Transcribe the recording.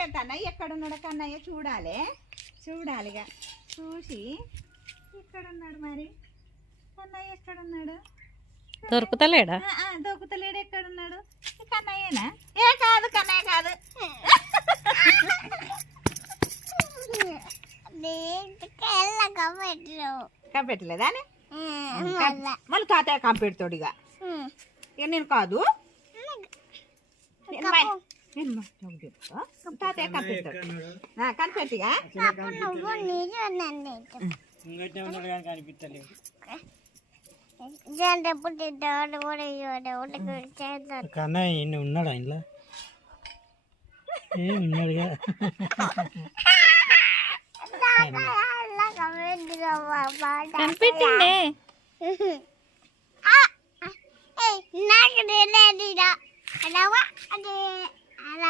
కనిపెడతానా ఎక్కడున్నాడు కన్నయ్య చూడాలి. చూడాలిగా. చూసి ఎక్కడున్నాడు మరి. కన్నయ్య ఎక్కడున్నాడు? దొరుకుతలేడా? దొక్కుతలేడు ఎక్కడున్నాడు? కన్నయ్యనా? ఏ కాదు కన్నయ్య కాదు. కనిపెట్టలేదా అని? మళ్ళీ. తాతయ్య కంపెడతాడు ఇక నేను కాదు. కనిపెట్టిగా కన్నా ఈయన ఉన్నాడా ఇంట్లో ఏ ఉన్నాడుగా కనిపెట్టిండే నాకు తెలియదు అదే Alat.